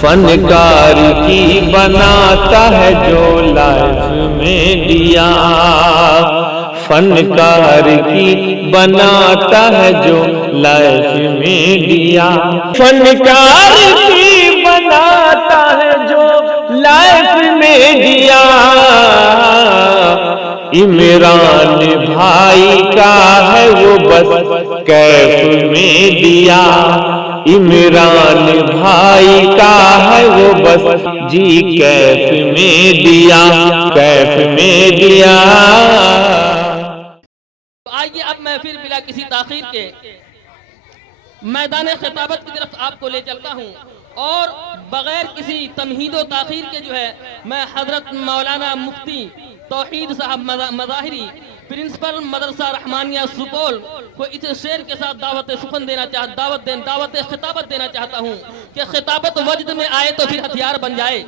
फनकार की बनाता है जो लाइफ में दिया, फनकार की बनाता है जो लाइफ में दिया, फनकार की बनाता है जो लाइफ में दिया। इमरान भाई का है वो बस कैफ में दिया, इमरान भाई का है वो बस जी कैफ में दिया, कैफ में दिया। आइए अब मैं फिर बिला किसी ताखीर के मैदान खिताबत की तरफ आपको ले चलता हूँ और बगैर किसी तमहीदो ताखीर के जो है मैं हजरत मौलाना मुफ्ती तौहीद साहब मज़ाहिरी प्रिंसिपल मदरसा रहमानिया सुपौल को इस शेर के साथ दावत सुखन दावत खिताबत देना चाहता हूँ कि खिताबत वजद में आए तो फिर हथियार बन जाए,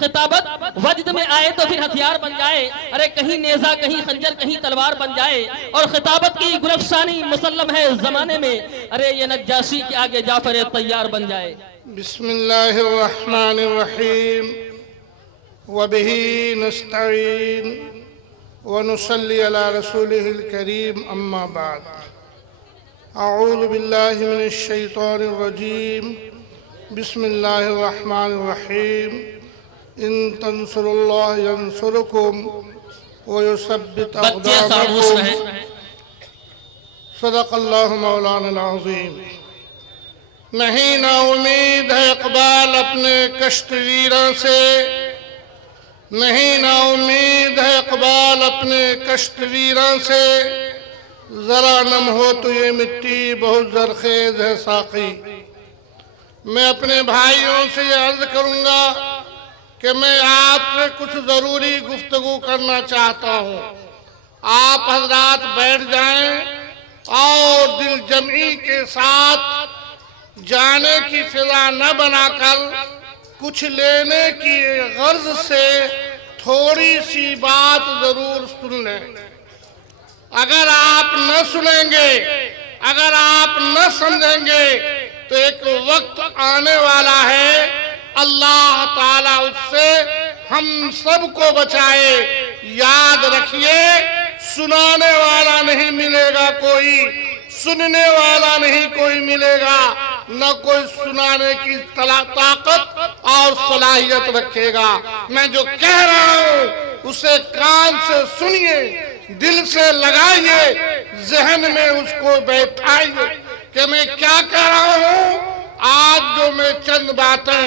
खिताबत वजद में आए तो फिर हथियार बन जाए। अरे कहीं नेज़ा कहीं खंजर कहीं तलवार बन जाए और खिताबत की गुलफशानी मुसल्लम है ज़माने में, अरे ये नज्जाशी के आगे जाफर तैयार बन जाए। बिस्मिल्लाहिर रहमानिर रहीम व बिही नस्तईन व नुसल्ली अला रसूलिहिल करीम अम्मा बाद। अऊज़ु बिल्लाहि मिनश शैतानिर रजीम। बिस्मिल्लाहिर रहमानिर रहीम। इन तंसुरुल्लाह यंसुरुकुम व युसब्बित अक़दामकुम। सदक़ल्लाहु मौलाना अज़ीम। नहीं ना उम्मीद है इक़बाल अपने कश्तवीरों से, नहीं ना उम्मीद है इक़बाल अपने कश्तवीरों से। ज़रा नम हो तो ये मिट्टी बहुत ज़रख़ेज़ है साक़ी। मैं अपने भाइयों से ये अर्ज़ करूँगा कि मैं आपसे कुछ ज़रूरी गुफ्तगू करना चाहता हूँ। आप हज़रात बैठ जाएं और दिल जमी के साथ जाने की फिजा न बनाकर कुछ लेने की गर्ज से थोड़ी सी बात जरूर सुन लें। अगर आप न सुनेंगे, अगर आप न समझेंगे तो एक वक्त आने वाला है, अल्लाह ताला उससे हम सबको बचाए। याद रखिए, सुनाने वाला नहीं मिलेगा कोई, सुनने वाला नहीं कोई मिलेगा, न कोई सुनाने की ताकत और सलाहियत रखेगा। मैं जो कह रहा हूँ उसे कान से सुनिए, दिल से लगाइए, जहन में उसको बैठाइए कि मैं क्या कह रहा हूँ। आज जो मैं चंद बातें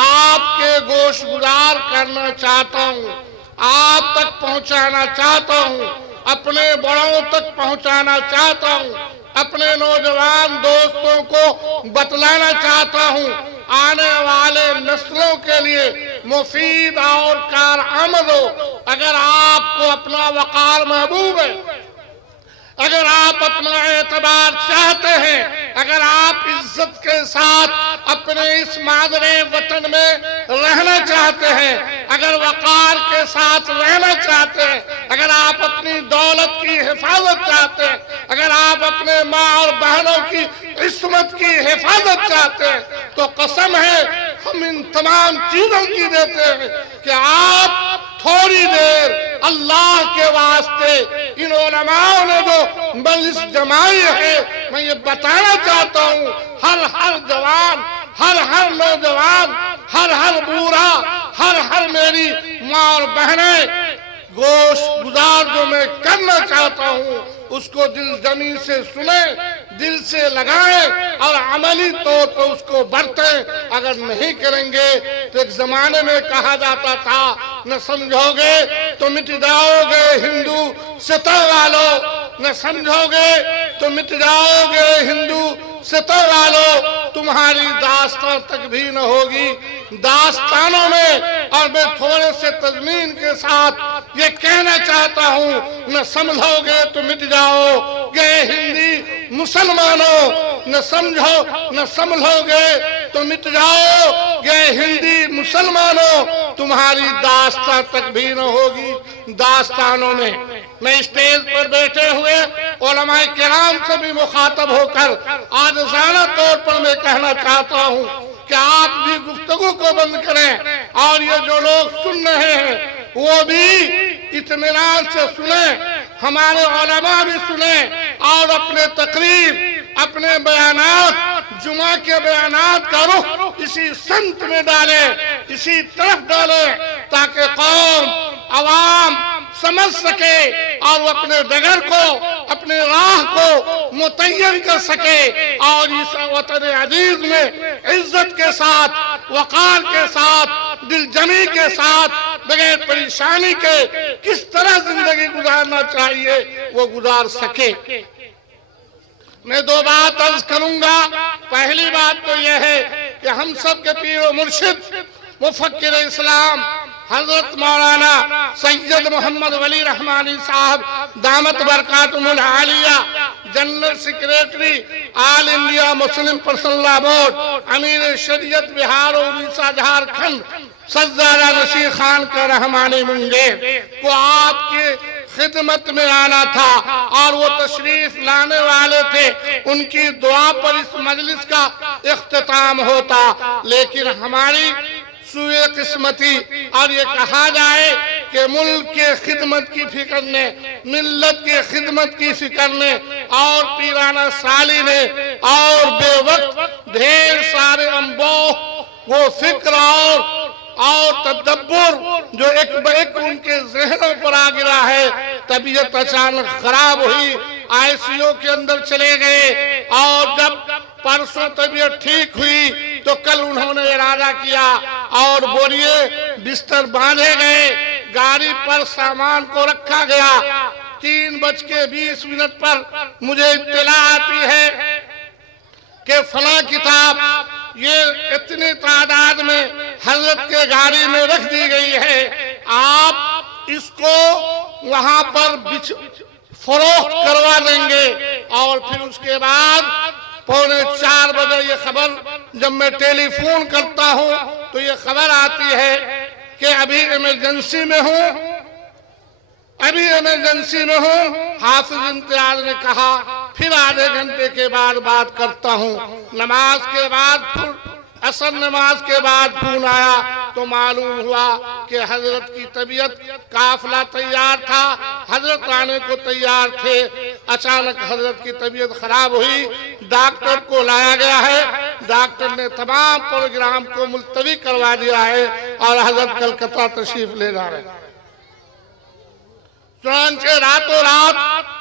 आपके गोशगुजार करना चाहता हूँ, आप तक पहुँचाना चाहता हूँ, अपने बड़ों तक पहुँचाना चाहता हूँ, अपने नौजवान दोस्तों को बतलाना चाहता हूँ, आने वाले नस्लों के लिए मुफीद और कारआमद हो। अगर आपको अपना वकार महबूब है, अगर आप अपना एतबार चाहते हैं, अगर आप इज्जत के साथ अपने इस मादरे वतन में रहना चाहते हैं, अगर वकार के साथ रहना चाहते हैं, अगर आप अपनी दौलत की हिफाजत चाहते हैं, अगर आप अपने माँ और बहनों की इस्मत की हिफाजत चाहते हैं, तो कसम है हम इन तमाम चीजों की देते हैं कि आप थोड़ी देर अल्लाह के वास्ते इन उलमाओं ने जो मजलिस जमाई है, मैं ये बताना चाहता हूँ, हर जवान, हर नौजवान, हर बूढ़ा, हर मेरी माँ और बहनें गोश गुजार जो मैं करना चाहता हूँ उसको दिल जमी से सुने, दिल से लगाएं और अमली तौर पर उसको बरतें। अगर नहीं करेंगे तो एक जमाने में कहा जाता था, न समझोगे तो मिट जाओगे हिंदू सतह वालों, न समझोगे तो मिट जाओगे हिंदू सतह वालों, तुम्हारी दास्तान तक भी न होगी दास्तानों में। और मैं थोड़े से तज़मीन के साथ ये कहना चाहता हूँ, न समझोगे तो मिट जाओगे हिंदी मुसलमानों, न समझोगे तो मिट जाओगे हिंदी मुसलमानों, तुम्हारी दास्तान तक भी न होगी दास्तानों में। मैं स्टेज पर बैठे हुए उलमाए किराम से भी मुखातब होकर आज़ाना तौर पर मैं कहना चाहता हूँ कि आप भी गुफ्तगू को को बंद करें और ये जो लोग सुन रहे हैं वो भी इत्मीनान से सुने, हमारे उलमा भी सुने और अपने तकरीर, अपने बयानात, जुमा के बयानात का रुख इसी संत में डाले, इसी तरफ डाले, ताकि कौम अवाम समझ सके और वो अपने डगर को, अपने राह को मुतय्यन कर सके और इस वतन अजीज में इज्जत के साथ, वकार के साथ, दिलजमी के साथ, बगैर परेशानी के किस तरह जिंदगी गुजारना चाहिए वो गुजार सके। मैं दो बात अर्ज करूंगा। पहली बात तो यह है कि हम सब के पीर व मुर्शिद मुफक्किर इस्लाम हजरत मौलाना सैयद मोहम्मद वली रहमानी साहब दामत बरकातुहुल आलिया, general secretary All India Muslim Personal Law Board, अमीर शरीयत बिहार और उड़ीसा झारखंड सज्जादा नशीर खान का रहमानी मुंगेर को आपके खिदमत में आना था और वो तशरीफ लाने वाले थे। उनकी दुआ पर इस मजलिस का इख्तिताम होता, लेकिन हमारी सुए किस्मती और ये कहा जाए कि मुल्क के खिदमत की फिक्र ने, मिल्लत के खिदमत की फिक्र ने और पीराना साली ने और बेवक्त ढेर सारे अम्बोह वो फिक्र और तदब्बुर जो एक एक उनके जहनों पर आ गिरा है। तबीयत अचानक खराब हुई, आईसीयू के अंदर चले गए और जब परसों तबीयत ठीक हुई तो कल उन्होंने इरादा किया और बोरिए बिस्तर बांधे गए, गाड़ी पर सामान को रखा गया। 3:20 पर मुझे इत्तला आती है कि फला किताब ये इतनी तादाद में हजरत के गाड़ी में रख दी गई है, आप इसको वहां पर फरोख्त करवा देंगे। और फिर उसके बाद 3:45 बजे ये खबर जब मैं टेलीफोन करता हूं तो ये खबर आती है कि अभी इमरजेंसी में हूं, अभी इमरजेंसी में हूँ। हाफिज इम्तियाज ने कहा फिर आधे घंटे के बाद बात करता हूँ। नमाज के बाद फिर असर नमाज के बाद फोन आया तो मालूम हुआ कि हजरत की तबीयत, काफिला तैयार था, हजरत आने को तैयार थे। अचानक हजरत की तबीयत खराब हुई, डॉक्टर को लाया गया है, डॉक्टर ने तमाम प्रोग्राम को मुलतवी करवा दिया है और हजरत कलकत्ता तशरीफ ले जा रहे हैं। चुनांचे रातों रात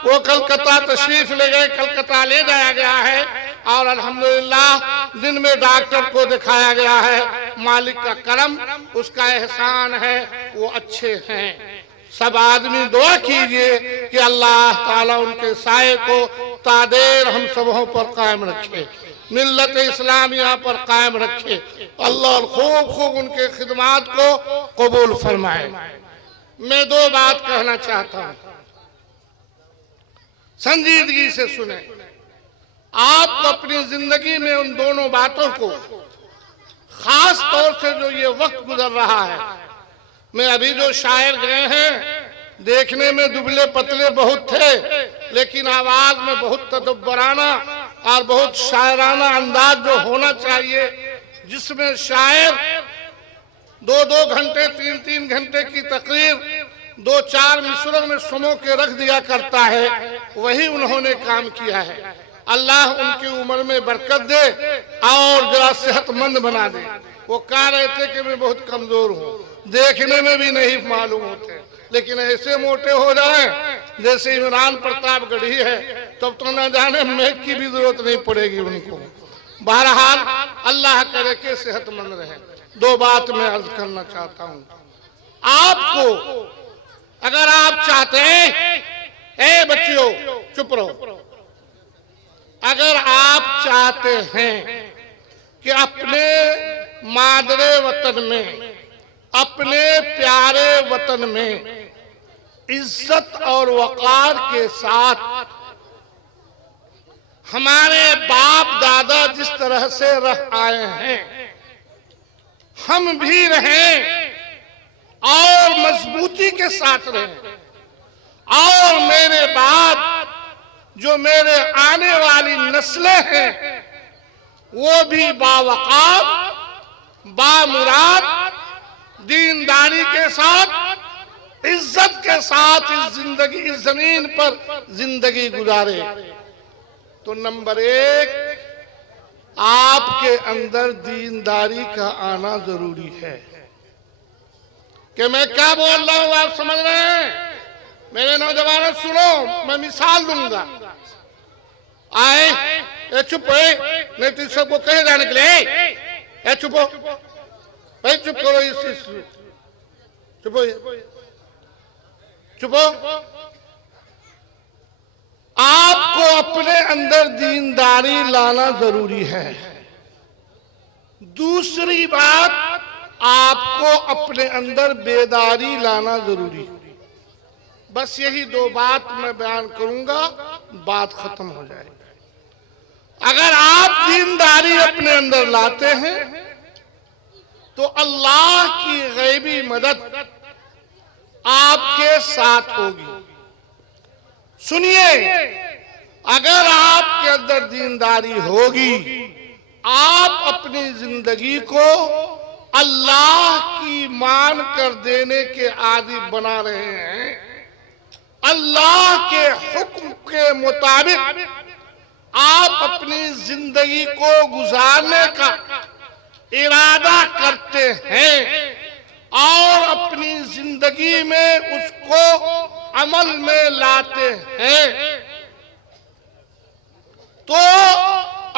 वो कलकत्ता तशरीफ ले गए, कलकत्ता ले जाया गया है और अल्हम्दुलिल्लाह दिन में डॉक्टर को दिखाया गया है। मालिक का करम, उसका एहसान है, वो अच्छे हैं। सब आदमी दुआ कीजिए कि अल्लाह ताला उनके साये को तादेर हम सबों पर कायम रखे, मिल्लत इस्लामिया पर कायम रखे। अल्लाह खूब खूब उनके खिदमात को कबूल फरमाए। मैं दो बात कहना चाहता हूं, संजीदगी से सुने। आप अपनी जिंदगी में उन दोनों बातों को, खास तौर से जो ये वक्त गुजर रहा है, मैं अभी जो शायर गए हैं देखने में दुबले पतले बहुत थे, लेकिन आवाज में बहुत तदब्बराना और बहुत शायराना अंदाज जो होना चाहिए, जिसमें शायर 2-2 घंटे 3-3 घंटे की तकरीर 2-4 मिसरों में सुनो के रख दिया करता है, वही उन्होंने काम किया है। अल्लाह उनकी उम्र में बरकत दे और जरा सेहतमंद बना दे। वो कह रहे थे कि मैं बहुत कमजोर हूँ, देखने में भी नहीं मालूम होते, लेकिन ऐसे मोटे हो जाए जैसे इमरान प्रतापगढ़ी है, तब तो न जाने मेघ की भी जरूरत नहीं पड़ेगी उनको। बहरहाल अल्लाह करे के सेहतमंद रहे। दो बात मैं अर्ज करना चाहता हूँ आपको। अगर आप चाहते हैं, ए बच्चियों चुप रहो, अगर आप चाहते हैं कि अपने मादरे वतन में, अपने प्यारे वतन में इज्जत और वकार के साथ हमारे बाप दादा जिस तरह से रह आए हैं हम भी रहें और मजबूती के साथ रहें, और मेरे बाद जो मेरे आने वाली नस्लें हैं वो भी बावकार, बामुराद दीनदारी के साथ, इज्जत के साथ इस जमीन पर जिंदगी गुजारे। तो नंबर एक, आपके अंदर दीनदारी का आना जरूरी है। कि मैं क्या बोल रहा हूं आप समझ रहे हैं? मेरे नौजवानों सुनो, मैं मिसाल दूंगा। आए ए चुप है, नहीं तो सबको कहे जाने के लिए ए चुप हो भाई, चुप करो, इस चुप हो, चुप हो। आपको अपने अंदर दीनदारी लाना जरूरी है। दूसरी बात, आपको अपने अंदर बेदारी लाना जरूरी है। बस यही दो बात मैं बयान करूंगा, बात खत्म हो जाएगी। अगर आप दीनदारी अपने अंदर लाते हैं तो अल्लाह की गैबी मदद आपके साथ होगी। सुनिए, अगर आपके अंदर दीनदारी होगी, आप अपनी जिंदगी को अल्लाह की मान कर देने के आदी बना रहे हैं। अल्लाह के हुक्म के मुताबिक आप अपनी जिंदगी को गुजारने का इरादा करते हैं और अपनी जिंदगी में उसको अमल में लाते हैं, तो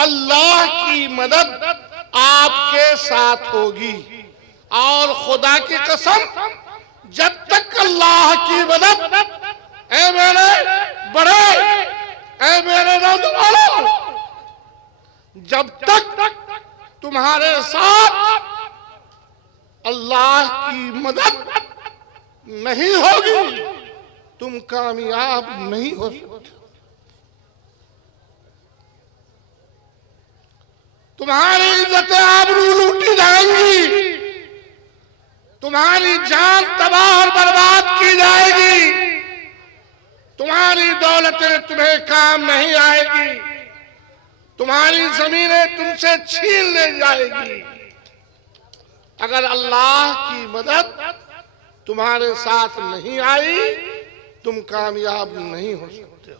अल्लाह की मदद आपके साथ होगी। और खुदा की कसम, जब तक अल्लाह की मदद, ऐ मेरे बड़े, ऐ मेरे नौजवानों, जब तक तुम्हारे साथ अल्लाह की मदद नहीं होगी, तुम कामयाब नहीं हो सकते। तुम्हारी इज्जतें आबरू लूटी जाएंगी, तुम्हारी जान तबाह और बर्बाद की जाएगी, तुम्हारी दौलतें तुम्हें काम नहीं आएगी, तुम्हारी जमीनें तुमसे छीन ले जाएगी। अगर अल्लाह की मदद तुम्हारे साथ नहीं आई, तुम कामयाब नहीं हो सकते हो।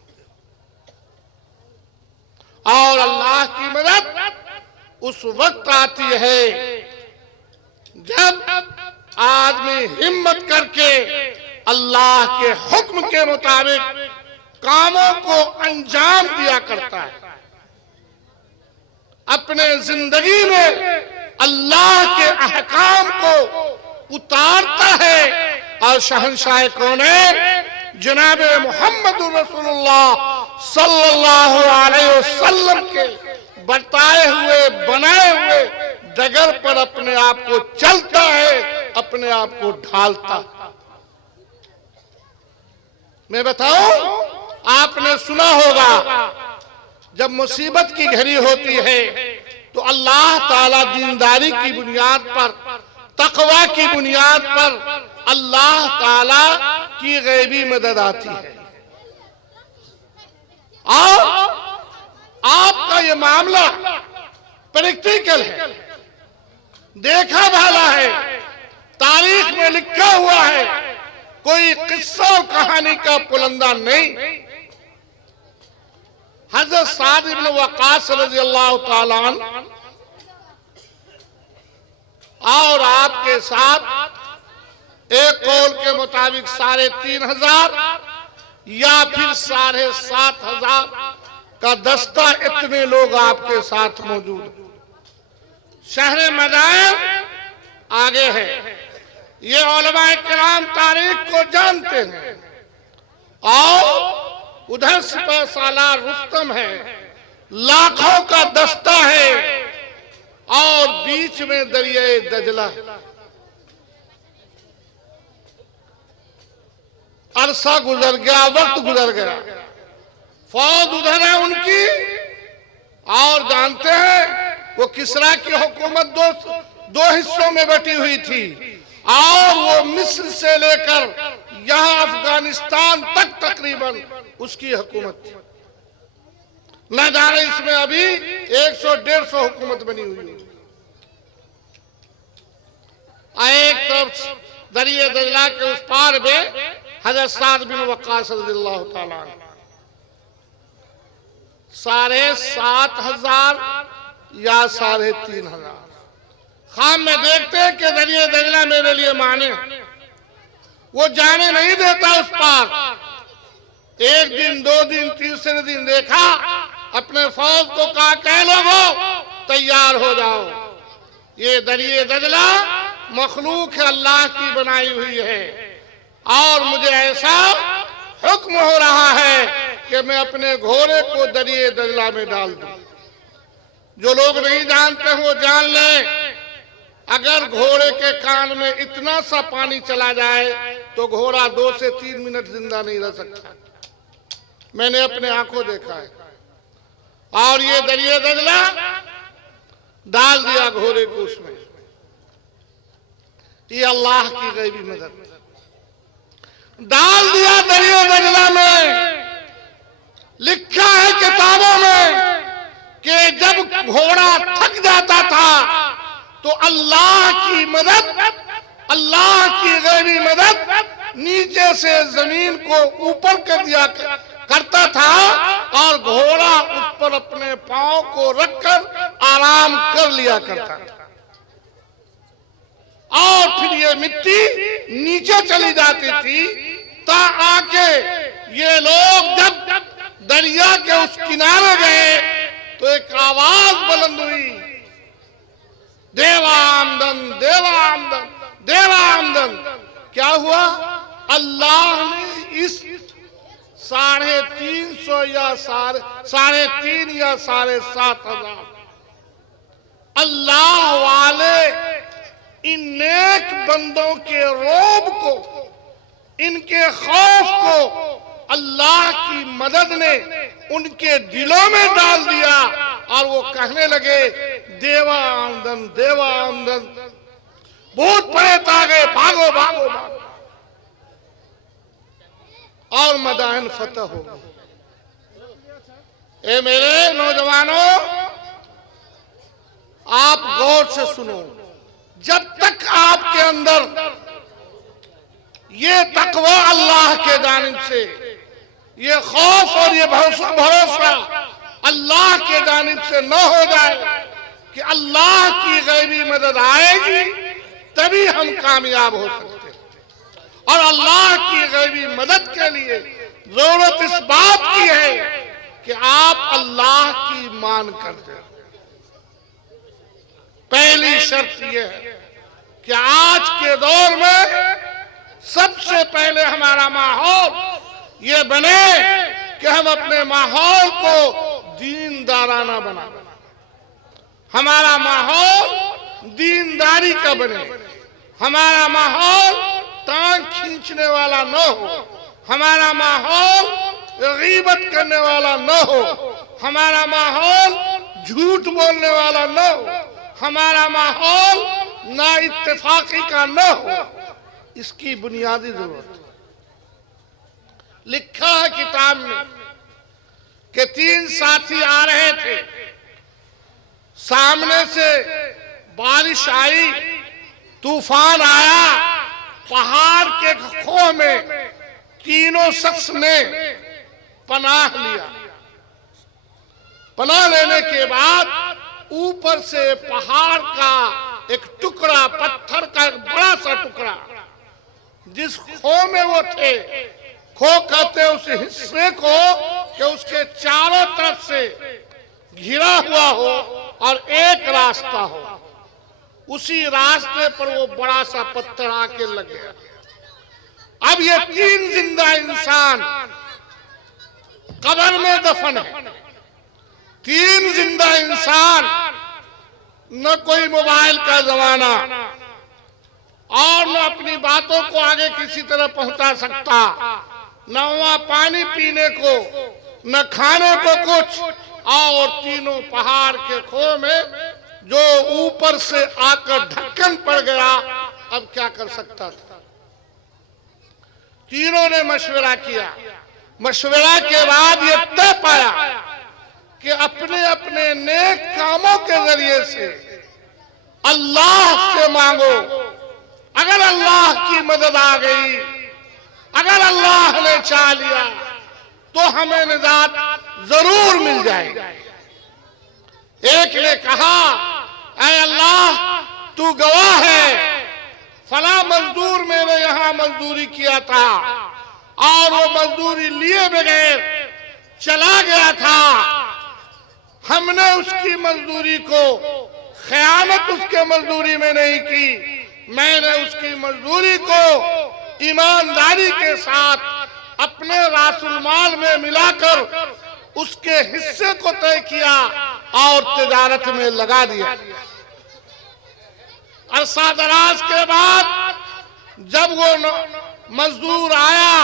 और अल्लाह की मदद उस वक्त आती है जब आदमी हिम्मत करके अल्लाह के हुक्म के मुताबिक कामों को अंजाम दिया करता है, अपने जिंदगी में अल्लाह के अहकाम को उतारता है। और शहंशाह कौन है? जनाब मोहम्मद रसूलुल्लाह सल्लल्लाहु अलैहि वसल्लम के बताए हुए बनाए हुए डगर पर अपने आप को चलता है, अपने आप को ढालता। मैं बताऊं, आपने सुना होगा जब मुसीबत की घड़ी होती है तो अल्लाह ताला दीनदारी की बुनियाद पर, तकवा की बुनियाद पर अल्लाह ताला की गैबी मदद आती है। और आपका ये मामला प्रैक्टिकल है, देखा भाला है, तारीख में लिखा हुआ है, कोई किस्सा और कहानी का पुलंदा नहीं। हजरत साद इब्न वक़ास रज़ियल्लाहु ताला अन्हु और आपके साथ एक कौल के मुताबिक 3,500 या फिर 7,500 का दस्ता, इतने लोग आपके साथ मौजूद। शहर मदाइन आगे है। ये उलमाए किराम तारीख को जानते हैं। और उधर सिपह सालार रुस्तम है, लाखों का दस्ता है, और बीच में दरियाए दजला। अरसा गुजर गया, वक्त गुजर गया, फौज उधर है उनकी। और जानते हैं वो किसरा की हुकूमत दो हिस्सों में बटी हुई थी, और वो मिस्र से लेकर यहाँ अफगानिस्तान तक तकरीबन उसकी हुकूमत थी। न जाने इसमें अभी 100-150 हुकूमत बनी हुई है। दरिया दजला के उस पार में हजरत साद बिन वक्कास रज़ियल्लाहु ताला अन्हु 7,500 या 3,500 खाम में देखते हैं कि दरिया दजला मेरे लिए माने, वो जाने नहीं देता उस पार। एक दिन, 2 दिन, तीसरे दिन देखा, अपने फौज को कहा, कह लोगो तैयार हो जाओ, ये दरिया दजला मखलूक है, अल्लाह की बनाई हुई है, और मुझे ऐसा हुक्म हो रहा है कि मैं अपने घोड़े को दरिया दजला में डाल दूं। जो लोग नहीं जानते वो जान लें, अगर घोड़े के कान में इतना सा पानी चला जाए तो घोड़ा 2 से 3 मिनट जिंदा नहीं रह सकता। मैंने अपने आंखों देखा है। और ये दरिया दजला डाल दिया घोड़े को उसमें। ये अल्लाह की गैबी मदद, डाल दिया दरिया दजला में। लिखा है किताबों में कि जब घोड़ा थक जाता था तो अल्लाह की मदद, अल्लाह की गैबी मदद नीचे से जमीन को ऊपर कर दिया करता था और घोड़ा उस पर अपने पांव को रखकर आराम कर लिया करता था, और फिर ये मिट्टी नीचे चली जाती थी। ता आके ये लोग जब दरिया के उस किनारे गए तो एक आवाज बुलंद हुई, देवा आमदन, देवा आमदन, देवा आमदन। क्या हुआ? अल्लाह ने इस 350 या 3.5 या 7,500 अल्लाह वाले इन नेक बंदों के रौब को, इनके खौफ को अल्लाह की मदद ने उनके दिलों में डाल दिया, और वो कहने लगे, देवा आमदन, देवा आमदन। भूत प्रेत आ गए, भागो भागो भागो, और मदाइन फतह हो गए। ए मेरे नौजवानों, आप गौर से सुनो, जब तक आपके अंदर ये तकवा अल्लाह के जानिब से, ये खौफ और ये भरोसा अल्लाह के जानिब से न हो जाए कि अल्लाह की गैबी मदद आएगी, तभी हम कामयाब हो सकते हैं। और अल्लाह की गैबी मदद के लिए जरूरत इस बात की है कि आप अल्लाह की मान करते हैं। पहली शर्त यह है कि आज के दौर में सबसे पहले हमारा माहौल ये बने कि हम अपने माहौल को दीनदाराना बना, हमारा माहौल दीनदारी का बने, हमारा माहौल टांग खींचने वाला न हो, हमारा माहौल गीबत करने वाला न हो, हमारा माहौल झूठ बोलने वाला न हो, हमारा माहौल ना इत्तेफाकी का न हो। इसकी बुनियादी जरूरत। लिखा है किताब में कि 3 साथी आ रहे थे, सामने से बारिश आई, तूफान आया, पहाड़ के खो में तीनों शख्स ने पनाह लिया। पनाह लेने के बाद ऊपर से पहाड़ का एक टुकड़ा, पत्थर का एक बड़ा सा टुकड़ा, जिस खो में वो थे, खो कहते उस हिस्से को कि उसके चारों तरफ से घिरा हुआ हो और एक रास्ता हो, उसी रास्ते पर वो बड़ा सा पत्थर आके लग गया। अब ये 3 जिंदा इंसान कब्र में दफन है। 3 जिंदा इंसान, न कोई मोबाइल का जमाना और न अपनी बातों को आगे किसी तरह पहुंचा सकता, न वहां पानी पीने को, न खाने को कुछ, और तीनों पहाड़ के खो में जो ऊपर से आकर ढक्कन पड़ गया, अब क्या कर सकता था। तीनों ने मशवरा किया। मशवरा के बाद ये तय पाया कि अपने अपने नेक कामों के जरिए से अल्लाह से मांगो अगर अल्लाह की मदद आ गई, अगर अल्लाह ने चाह लिया तो हमें निजात जरूर मिल जाएगी। एक ने कहा, ऐ अल्लाह तू गवाह है, फला मजदूर मेरे यहां मजदूरी किया था और वो मजदूरी लिए बगैर चला गया था। हमने उसकी मजदूरी को खयानत उसके मजदूरी में नहीं की, मैंने उसकी मजदूरी को ईमानदारी के साथ अपने रासुल माल में मिलाकर उसके हिस्से को तय किया और तिजारत में लगा दिया। अरसा दराज के बाद जब वो मजदूर आया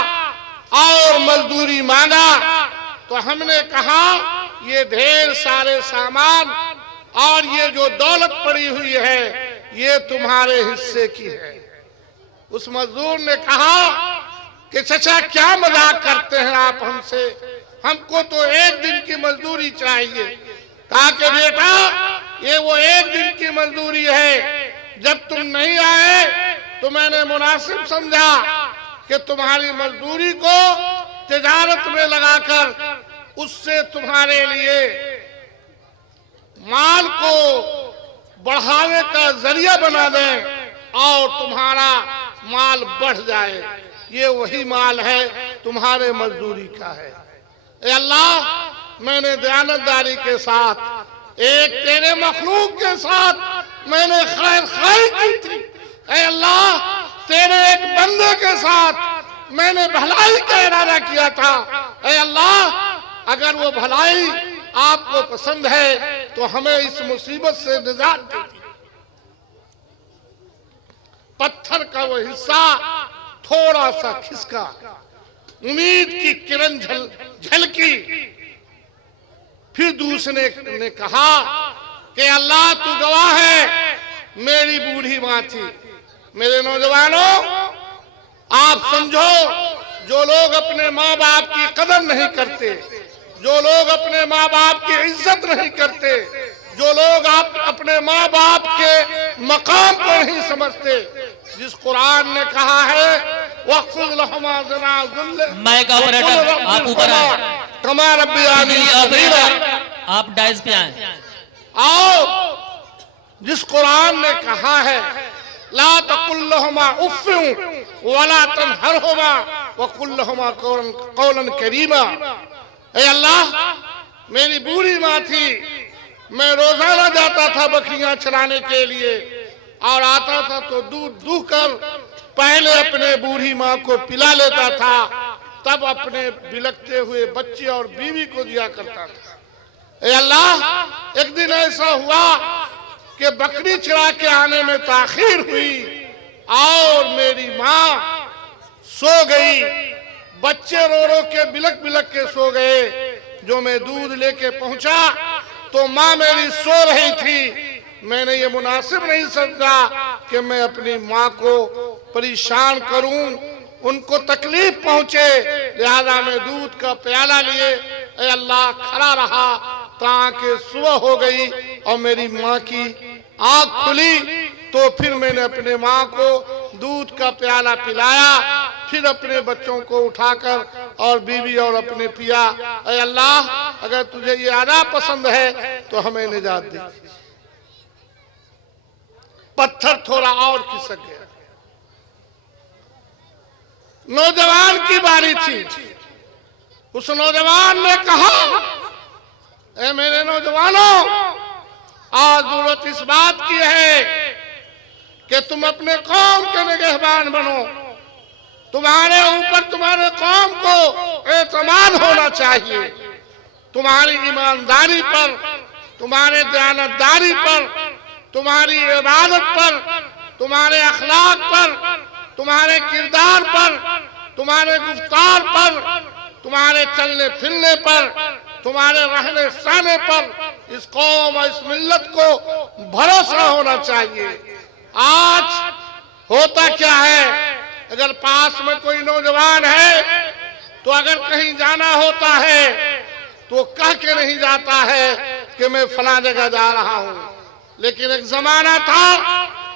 और मजदूरी मांगा तो हमने कहा ये ढेर सारे सामान और ये जो दौलत पड़ी हुई है ये तुम्हारे हिस्से की है। उस मजदूर ने कहा कि चचा क्या मजाक करते हैं आप हमसे, हमको तो एक दिन की मजदूरी चाहिए। कहा कि बेटा ये वो एक दिन की मजदूरी है, जब तुम नहीं आए तो मैंने मुनासिब समझा कि तुम्हारी मजदूरी को तिजारत में लगाकर उससे तुम्हारे लिए माल को बढ़ाने का जरिया बना दें और तुम्हारा माल बढ़ जाए। ये वही माल है तुम्हारे मजदूरी का है। ए अल्लाह मैंने दयानतदारी के साथ एक तेरे मखलूक के साथ मैंने खैर खाई की थी। ए अल्लाह तेरे एक बंदे के साथ मैंने भलाई का इरादा किया था। ए अल्लाह अगर वो भलाई आपको पसंद है तो हमें इस मुसीबत से निजात दे दी। पत्थर का वो हिस्सा थोड़ा सा खिसका, उम्मीद की किरण झलकी। फिर दूसरे ने कहा कि अल्लाह तू गवाह है, मेरी बूढ़ी माँ थी। मेरे नौजवानों आप समझो, जो लोग अपने माँ बाप की कदर नहीं करते, जो लोग अपने माँ बाप की इज्जत नहीं करते, जो लोग अपने माँ बाप के मकाम को नहीं समझते, जिस कुरान ने कहा है माइक ऑपरेटर आप ऊपर आए, कमा रब्बी आप डाइस पे आए। आओ, जिस कुरान ने कहा है ला तकुल्लहुमा उफ़्फ़िन वला तनहरहुमा वकुल्लहुमा कौलन करीमा। ए अल्लाह मेरी बूढ़ी माँ थी, मैं रोजाना जाता था बकरियां चराने के लिए और आता था तो दूध दूह कर पहले अपने बूढ़ी माँ को पिला लेता था, तब अपने बिलखते हुए बच्चे और बीवी को दिया करता था। ए अल्लाह एक दिन ऐसा हुआ कि बकरी चरा के आने में ताखीर हुई और मेरी माँ सो गई, बच्चे रो रो के बिलक बिलक के सो गए। जो मैं दूध लेके पहुंचा तो माँ मेरी सो रही थी। मैंने ये मुनासिब नहीं समझा कि मैं अपनी माँ को परेशान करूं, उनको तकलीफ पहुंचे, लिहाजा मैं दूध का प्याला लिए ए अल्लाह खड़ा रहा ताकि सुबह हो गई और मेरी माँ की आँख खुली। तो फिर मैंने अपने माँ को दूध का प्याला पिलाया, फिर अपने बच्चों को उठाकर और बीवी और अपने पिया। ऐ अल्लाह अगर तुझे ये आदा पसंद है तो हमें निजात दे। पत्थर थोड़ा और खिसक गया। नौजवान की बारी थी। उस नौजवान ने कहा, ऐ मेरे नौजवानों, आज जरूरत इस बात की है कि तुम अपने कौम के निगहबान बनो। तुम्हारे ऊपर तुम्हारे कौम को एतमाद होना चाहिए। तुम्हारी ईमानदारी पर, तुम्हारे दयानतदारी पर, तुम्हारी इबादत पर, तुम्हारे अखलाक पर, तुम्हारे किरदार पर, तुम्हारे गुफ्तार पर, तुम्हारे चलने फिरने पर, तुम्हारे रहने सहने पर इस कौम और इस मिल्लत को भरोसा होना चाहिए। आज होता क्या है, अगर पास में कोई नौजवान है तो अगर कहीं जाना होता है तो कह के नहीं जाता है कि मैं फला जगह जा रहा हूं। लेकिन एक जमाना था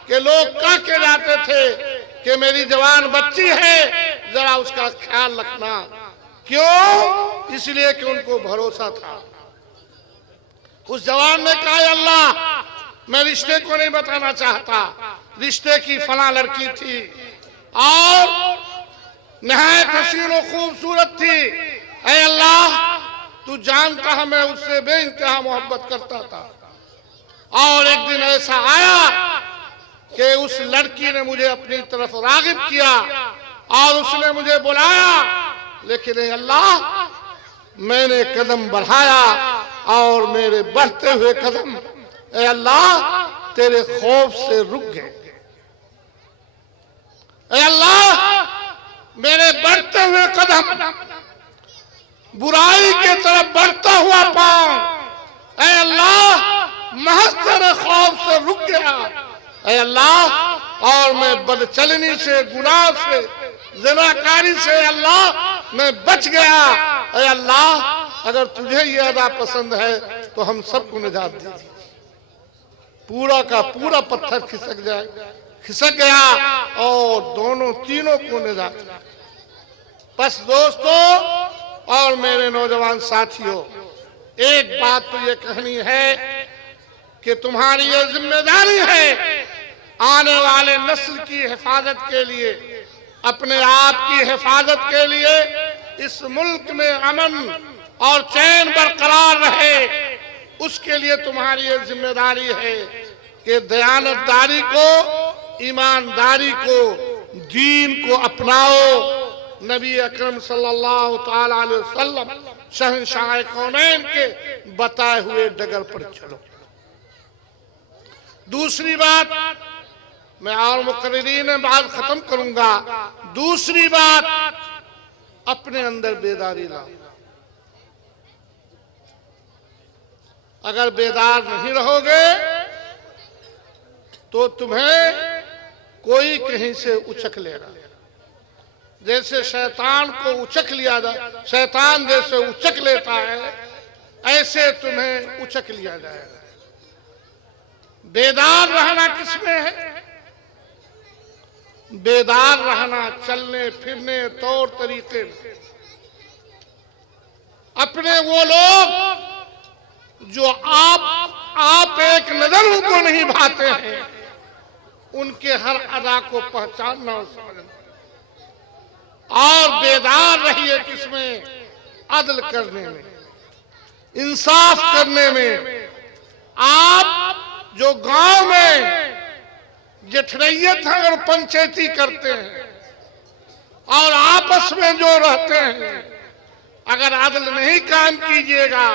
कि लोग कह के जाते थे कि मेरी जवान बच्ची है, जरा उसका ख्याल रखना। क्यों? इसलिए कि उनको भरोसा था। उस जवान ने कहा, अल्लाह मैं रिश्ते को नहीं बताना चाहता, रिश्ते की फला लड़की थी और नहायत हसीन और खूबसूरत थी। ऐ अल्लाह तू जानता है मैं उससे बेइंतहा मोहब्बत करता था, और एक दिन ऐसा आया कि उस लड़की ने मुझे अपनी तरफ रागिब किया और उसने मुझे बुलाया, लेकिन ऐ अल्लाह मैंने कदम बढ़ाया और मेरे बढ़ते हुए कदम ऐ अल्लाह तेरे खौफ से रुक गए। ऐ अल्लाह मेरे बढ़ते हुए कदम बुराई के तरफ बढ़ता हुआ पांव ऐ अल्लाह महज तेरे खौफ से रुक गया। ऐ अल्लाह और मैं बदचलनी से, गुनाह से, ज़िनाकारी से अल्लाह मैं बच गया। ऐ अल्लाह अगर तुझे ये अदा पसंद है तो हम सबको निजात दीजिए। पूरा का पूरा पत्थर खिसक गया और दोनों तीनों को निजात दी। बस दोस्तों और मेरे नौजवान साथियों, एक बात तो ये कहनी है कि तुम्हारी ये जिम्मेदारी है आने वाले नस्ल की हिफाजत के लिए, अपने आप की हिफाजत के लिए, इस मुल्क में अमन और चैन बरकरार रहे, उसके लिए तुम्हारी ये जिम्मेदारी है कि दयानतदारी को, ईमानदारी को, दीन को अपनाओ। नबी अकरम सल्लल्लाहु ताला अलैहि वसल्लम शहंशाह कौनैन के बताए हुए डगर पर चलो। दूसरी बात मैं और मुकर्रिरीन बात खत्म करूंगा। दूसरी बात, अपने अंदर बेदारी लाओ। अगर बेदार नहीं रहोगे तो तुम्हें कोई कहीं से उचक लेगा। जैसे शैतान को उचक लिया जाए, शैतान जैसे उचक लेता है, ऐसे तुम्हें उचक लिया जाएगा। बेदार रहना किसमें है? बेदार रहना चलने फिरने तौर तरीके में। अपने वो लोग जो आप एक नजर उनको नहीं भाते हैं, उनके हर अदा को पहचानना और समझना। और बेदार रहिए किसमें? अदल करने में, इंसाफ करने में। आप जो गांव में जेठरैयत हैं और पंचायती करते हैं और आपस में जो रहते हैं, अगर अदल नहीं काम कीजिएगा,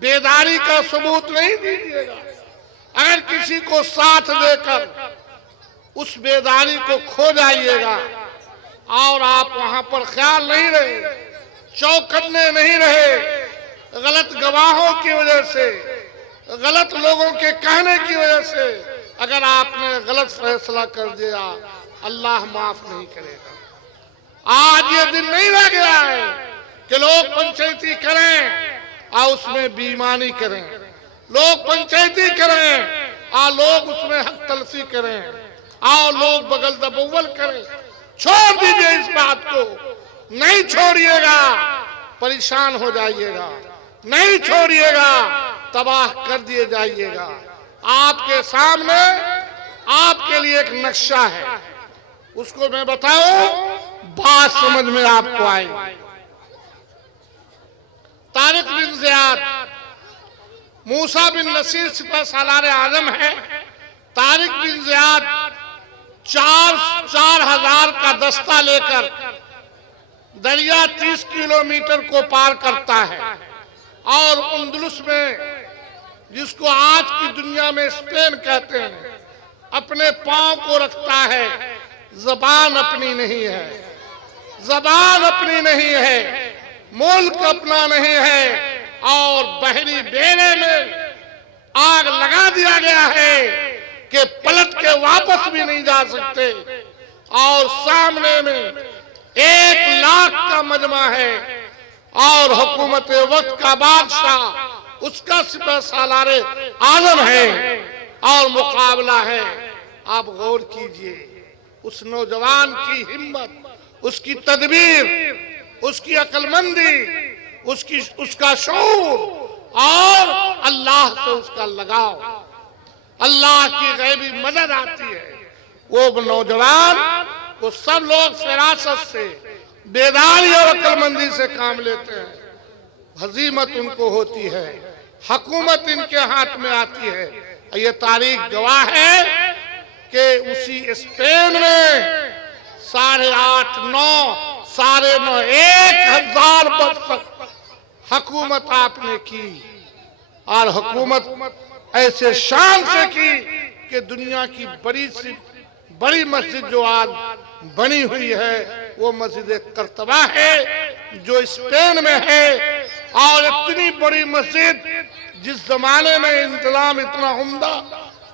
बेदारी का सबूत नहीं दीजिएगा, अगर किसी को साथ देकर उस बेदारी को खो जाइएगा और आप वहां पर ख्याल नहीं रहे, चौकन्ने नहीं रहे, गलत गवाहों की वजह से, गलत लोगों के कहने की वजह से अगर आपने गलत फैसला कर दिया, अल्लाह माफ नहीं करेगा। आज ये दिन नहीं रह गया है कि लोग पंचायती करें और उसमें बेईमानी करें, लोग पंचायती करें और लोग उसमें हक तलफी करें और लोग बगल दबोवल करें। छोड़ दीजिए इस बात को, नहीं छोड़िएगा परेशान हो जाइएगा, नहीं छोड़िएगा तबाह कर दिए जाइएगा। आपके सामने आपके लिए एक नक्शा है, उसको मैं बताऊं, बात समझ में आपको आए। तारिक बिन ज़ियाद, मूसा बिन नसीर सिपह सालार आजम है। तारिक बिन ज़ियाद 4,000 का दस्ता लेकर दरिया 30 किलोमीटर को पार करता है और अंदलुस में, जिसको आज की दुनिया में स्पेन कहते हैं, अपने पांव को रखता है। जबान अपनी नहीं है, जबान अपनी नहीं है, मुल्क अपना नहीं है और बहरी बेड़े में आग लगा दिया गया है कि पलट के वापस भी नहीं जा सकते। और सामने में 1 लाख का मजमा है और हुकूमत वक्त का बादशाह उसका सिपह सालारे आजम है और मुकाबला है। आप गौर कीजिए, उस नौजवान की हिम्मत, उसकी तदबीर, उसकी अक्लमंदी, उसका शऊर और अल्लाह से उसका लगाव, अल्लाह की गैबी मदद आती है। वो नौजवान, वो सब लोग फिरासत से, बेदारी और अक्लमंदी से काम लेते हैं। हजीमत उनको होती है, हुकूमत इनके हाथ में आती है। ये तारीख गवाह है कि उसी स्पेन में 8.5, 9, 9.5, 1000 वर्ष तक हुकूमत आपने की, और हुकूमत ऐसे शान से की कि दुनिया की बड़ी मस्जिद जो आज बनी हुई है वो मस्जिद कर्तबा है जो स्पेन में है। और इतनी बड़ी मस्जिद, जिस जमाने में इंतजाम इतना उम्दा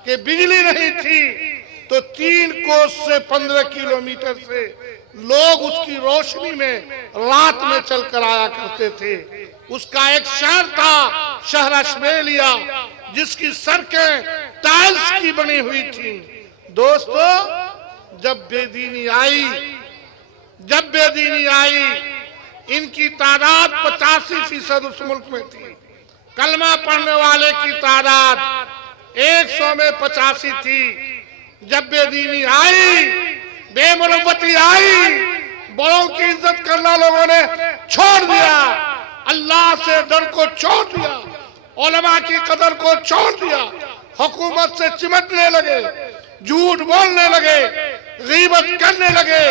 कि बिजली नहीं थी तो 3 कोस से 15 किलोमीटर से लोग उसकी रोशनी में रात में चलकर आया करते थे। उसका एक शहर था शहर अशमेलिया, जिसकी सड़कें टाइल्स की बनी हुई थी। दोस्तों, जब बेदीनी आई, इनकी तादाद 85% उस मुल्क में थी। कलमा पढ़ने वाले की तादाद 100 में 85 थी। जब बेदीनी आई, बेमुरव्वती आई, बड़ों की इज्जत करना लोगों ने छोड़ दिया, अल्लाह से डर को छोड़ दिया, उलमा की कदर को छोड़ दिया, हुकूमत से चिमटने लगे, झूठ बोलने लगे, गीबत करने लगे,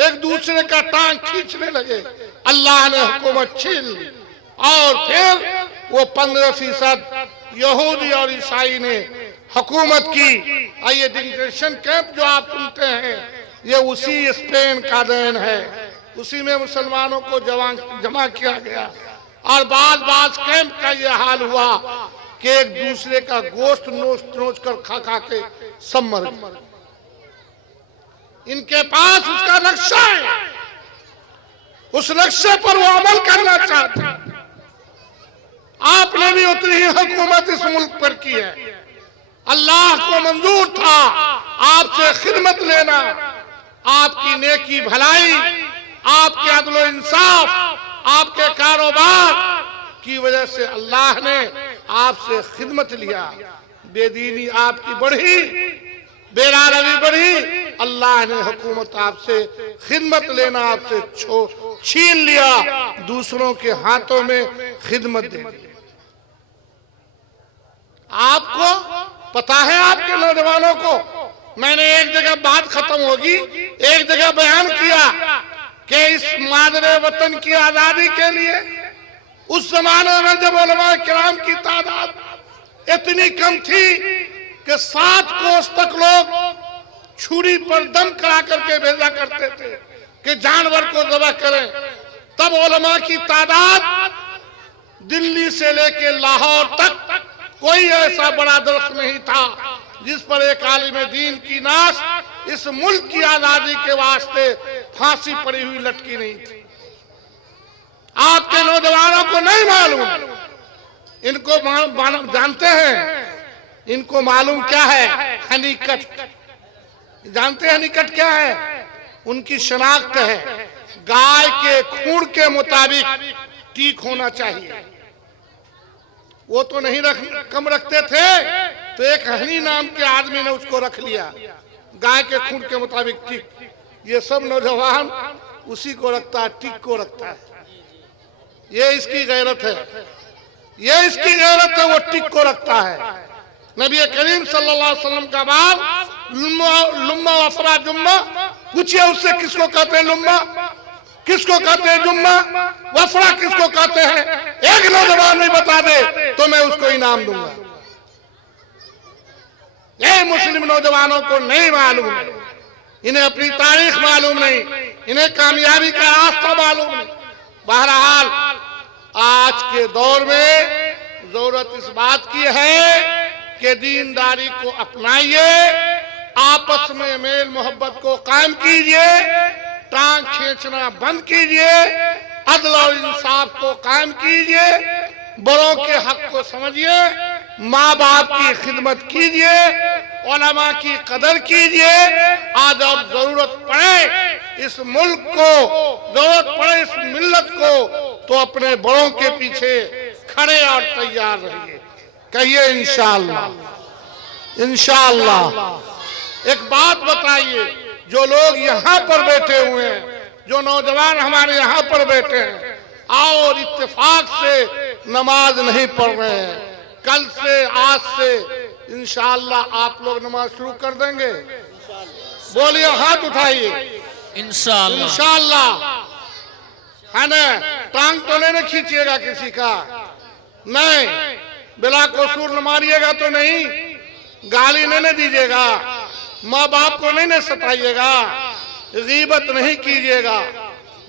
एक दूसरे का टांग खींचने लगे। अल्लाह ने हुकूमत छीन ली और फिर वो 15% यहूदी और ईसाई ने हुकूमत की। ये डिटेंशन कैंप जो आप सुनते हैं, ये उसी स्पेन का देन है। उसी में मुसलमानों को जमा किया गया और बाज कैंप का ये हाल हुआ कि एक दूसरे का गोश्त नोच कर खा के सब मर गए। इनके पास उसका नक्शा है, उस नक्शे पर वो अमल करना चाहते हैं। आपने भी उतनी ही हुकूमत इस मुल्क पर की है। अल्लाह को मंजूर था आपसे खिदमत लेना, आपकी नेकी भलाई, आपके अदल इंसाफ, आपके कारोबार की वजह से अल्लाह ने आपसे खिदमत लिया। बेदीनी आपकी बढ़ी, बेरारवी बढ़ी, अल्लाह ने हुकूमत आपसे खिदमत लेना आपसे छीन लिया, दूसरों के हाथों में खिदमत दे दी। आपको पता है, आपके नौजवानों को, मैंने एक जगह बात खत्म होगी, एक जगह बयान किया कि इस मादरे वतन की आजादी के लिए उस जमाने में जब उलमा किराम की तादाद इतनी कम थी कि 7 कोस तक लोग छुरी पर दम करा करके भेजा करते थे कि जानवर को ज़बह करें, तब उलमा की तादाद दिल्ली से लेके लाहौर तक कोई ऐसा बड़ा दरख्त नहीं था जिस पर एक आलिम दीन की नाश इस मुल्क की आजादी के वास्ते फांसी पड़ी हुई लटकी नहीं थी। आपके नौजवानों को नहीं मालूम, इनको जानते हैं, इनको मालूम क्या है हकीकत। जानते हैं हकीकत क्या है? उनकी शनाख्त है गाय के खून के मुताबिक टीक होना चाहिए। वो तो नहीं कम रखते थे, तो एक हनी नाम के आदमी ने उसको रख लिया, गाय के खून के मुताबिक टिक। ये सब नौजवान उसी को रखता है, टिक को रखता है। ये इसकी गैरत है, ये इसकी गैरत है, वो टिक को रखता है। नबी करीम सल्लल्लाहु अलैहि वसल्लम का बाप लुम्मा वफरा जुम्मा, पूछिए उससे किसको कहते हैं लुम्मा, किसको कहते हैं जुम्मा, वफरा किसको कहते हैं? एक नौजवान नहीं बता दे तो मैं उसको इनाम दूंगा। ये मुस्लिम नौजवानों को नहीं मालूम, इन्हें अपनी तारीख मालूम नहीं, इन्हें कामयाबी का रास्ता मालूम नहीं। बहरहाल आज के दौर में जरूरत इस बात की है कि दीनदारी को अपनाइए, आपस में मेल मोहब्बत को कायम कीजिए, टांग खींचना बंद कीजिए, अदल और इंसाफ को कायम कीजिए, बड़ों के हक को समझिए, माँ बाप की खिदमत कीजिए, उलमा की कदर कीजिए। आज अब जरूरत पड़े इस मुल्क को, जरूरत पड़े इस मिल्लत को, तो अपने बड़ों के पीछे खड़े और तैयार रहिए। कहिए इंशाअल्लाह, इंशाअल्लाह। एक बात बताइए, जो लोग यहाँ पर बैठे हुए हैं, जो नौजवान हमारे यहाँ पर बैठे हैं और इत्तेफाक से नमाज नहीं पढ़ रहे हैं, कल से, आज से इंशाअल्लाह आप लोग नमाज शुरू कर देंगे? बोलिए, हाथ उठाइए। इंशाअल्लाह, इंशाअल्लाह, है ना? टांग तो नहीं खींचिएगा किसी का, नहीं, बिला कसूर न मारिएगा तो नहीं, गाली नहीं दीजिएगा, माँ बाप को नहीं सताइएगा, गीबत नहीं कीजिएगा,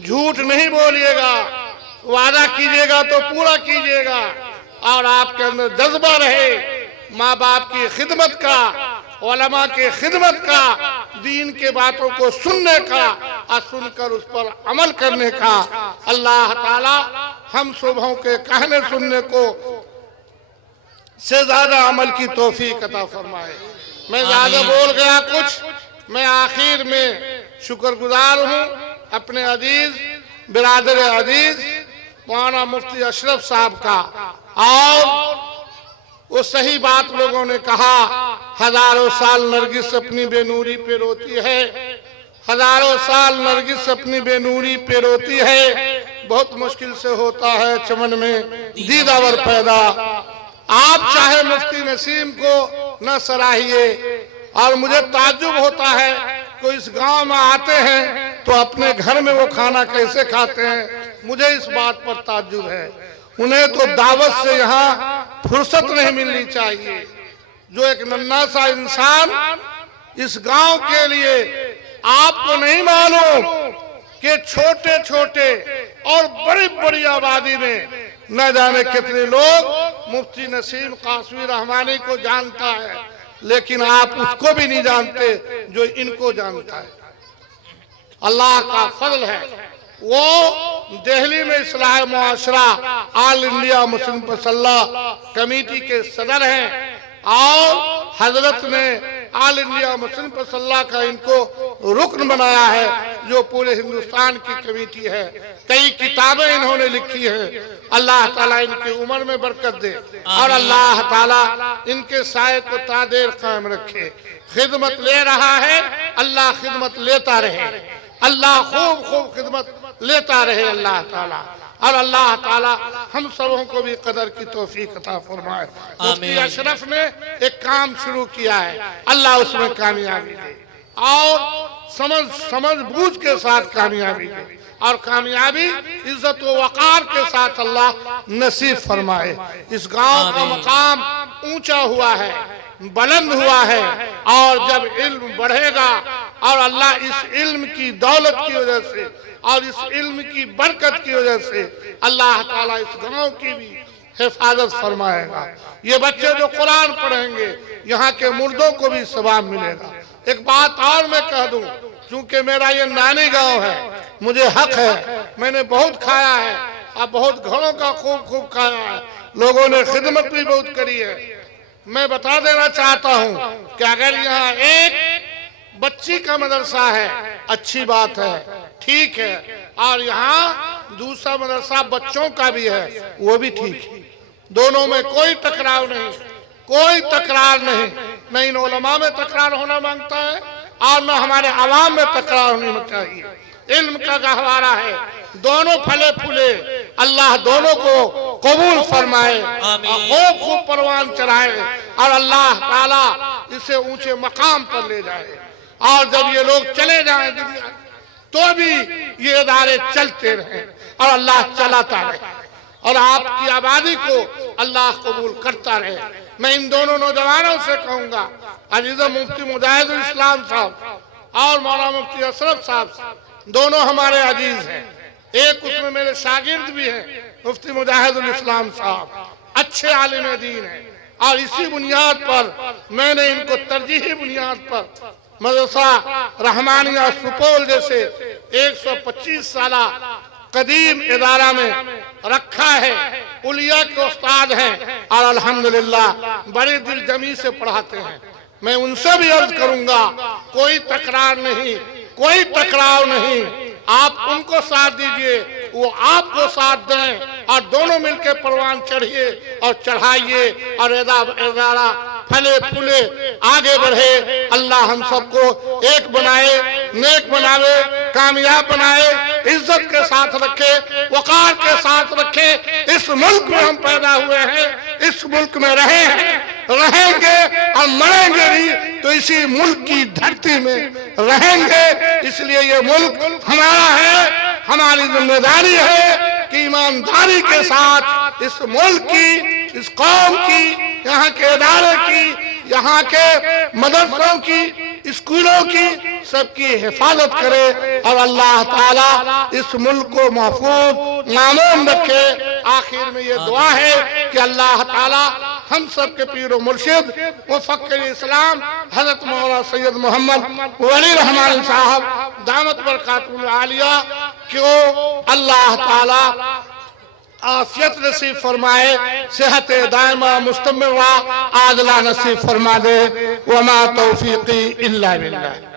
झूठ नहीं बोलिएगा, वादा कीजिएगा तो पूरा कीजिएगा, और आपके अंदर जज्बा रहे माँ बाप की खिदमत का, उलमा के खिदमत का, दीन के बातों को सुनने का और सुनकर उस पर अमल करने का। अल्लाह ताला हम सुबहों के कहने सुनने को से ज्यादा अमल की तौफीक अता फरमाए। मैं ज्यादा बोल गया कुछ, मैं आखिर में शुक्रगुजार हूँ अपने अजीज बिरादर अजीज मौलाना मुफ्ती अशरफ साहब का। और वो सही बात लोगों ने कहा, हजारों साल नरगिस अपनी बेनूरी पे रोती है, हजारों साल नरगिस अपनी बेनूरी पे रोती है, बहुत मुश्किल से होता है चमन में दीदावर पैदा। आप चाहे मुफ्ती नसीम को न सराहिए, और मुझे ताज्जुब होता है कोई इस गांव में आते हैं तो अपने घर में वो खाना कैसे खाते हैं, मुझे इस बात पर ताज्जुब है। उन्हें तो दावत से यहाँ फुर्सत नहीं मिलनी चाहिए। जो एक नन्हा सा इंसान इस गांव के लिए, आपको नहीं मालूम कि छोटे छोटे और बड़ी बड़ी आबादी में न जाने कितने लोग मुफ्ती नसीम कासमी रहमानी को जानता है, लेकिन आप उसको भी नहीं जानते जो इनको जानता है। अल्लाह का फजल है, वो दिल्ली में इस्लाह मुआशरा ऑल इंडिया मुस्लिम फसल्ला कमेटी के सदर हैं, और हजरत ने ऑल इंडिया मुस्लिम फसल्ला का इनको रुकन बनाया है, जो पूरे हिंदुस्तान की कमेटी है। कई किताबें इन्होंने लिखी हैं। अल्लाह ताला इनकी उम्र में बरकत दे, और अल्लाह ताला इनके साये को तादेर कायम रखे। खिदमत ले रहा है, अल्लाह खिदमत लेता रहे, अल्लाह खूब खूब खिदमत लेता रहे अल्लाह ताला। और अल्लाह ताला हम सबों को भी कदर की तौफीक अता फरमाए। मुफ्ती अशरफ ने एक काम शुरू किया है, अल्लाह उसमें कामयाबी दे, और समझ बूझ के साथ कामयाबी दे, और कामयाबी इज्जत व वकार के साथ अल्लाह नसीब फरमाए। इस गांव का मकाम ऊंचा हुआ है, बुलंद हुआ है, और जब इल्म बढ़ेगा, और अल्लाह इस इल्म की दौलत की वजह से और इस इल्म की बरकत की वजह से अल्लाह ताला इस गांव की भी हिफाजत फरमाएगा। ये बच्चे जो कुरान पढ़ेंगे, यहाँ के मुर्दों को भी सवाब मिलेगा। एक बात और मैं कह दूं, चूंकि मेरा ये नानी गांव है, मुझे हक है, मैंने बहुत खाया है, और बहुत घरों का खूब खूब खाया है, लोगों ने खिदमत भी बहुत करी है। मैं बता देना चाहता हूँ कि अगर यहाँ एक बच्ची का मदरसा है, अच्छी बात है, ठीक है, और यहाँ दूसरा मदरसा बच्चों का भी है, वो भी ठीक है। दोनों में कोई टकराव नहीं, कोई तकरार नहीं, न इन उलमा में तकरार होना मांगता है, और न हमारे आवाम में तकरार होनी चाहिए। इल्म का गहवारा है, दोनों फले फूले, अल्लाह दोनों को कबूल फरमाए, खूब खूब परवान चढ़ाए, और अल्लाह ताला इसे ऊंचे मकाम पर ले जाए। और जब ये लोग चले जाएं दुनिया, तो भी ये इदारे चलते रहे, और अल्लाह चलाता रहे, और आपकी आबादी को अल्लाह कबूल करता रहे। मैं इन दोनों नौजवानों से कहूंगा, अजीज़ मुफ्ती मुजाहिदुल इस्लाम साहब और मौलाना मुफ्ती अशरफ साहब, दोनों हमारे अजीज हैं। एक उसमें मेरे शागिर्द भी हैं, मुफ्ती मुजाहिदुल इस्लाम साहब, अच्छे आलिम दीन हैं, और इसी बुनियाद पर मैंने इनको तरजीही बुनियाद पर मदरसा रहमानिया सुपौल जैसे 125 साला कदीम इदारा में रखा है। उलिया के उस्ताद हैं, और अल्हम्दुलिल्लाह बड़ी दिलजमी से पढ़ाते हैं। मैं उनसे भी अर्ज करूंगा, कोई तकरार नहीं, कोई टकराव नहीं, आप उनको साथ दीजिए, वो आपको साथ दें और दोनों मिलकर परवान चढ़िए और चढ़ाइए और इदारा फले फूले आगे बढ़े। अल्लाह हम सबको एक बनाए, नेक बनावे, कामयाब बनाए, इज्जत के साथ रखे, वकार के साथ रखे। इस मुल्क में हम पैदा हुए हैं, इस मुल्क में रहे हैं, रहेंगे और मरेंगे भी तो इसी मुल्क की धरती में रहेंगे। इसलिए ये मुल्क हमारा है, हमारी जिम्मेदारी है कि ईमानदारी के साथ इस मुल्क की, इस कौम की, यहाँ के इदारे की, यहाँ के मदरसों की, स्कूलों की, सबकी हिफाजत करे और अल्लाह ताला इस मुल्क को महफूज मामून रखे। आखिर में ये दुआ है कि अल्लाह ताला हम सब के पीर मुर्शिद मुफक्किर इस्लाम हजरत मौलाना सैयद मोहम्मद वली रहमान साहब दामत बरकातुहुल आलिया को अल्लाह ताला आफियत नसीब फरमाए, सेहत दायमा मुस्तमिरा आदला नसीब फरमा दे। वमा तौफीकी इल्ला बिल्लाह।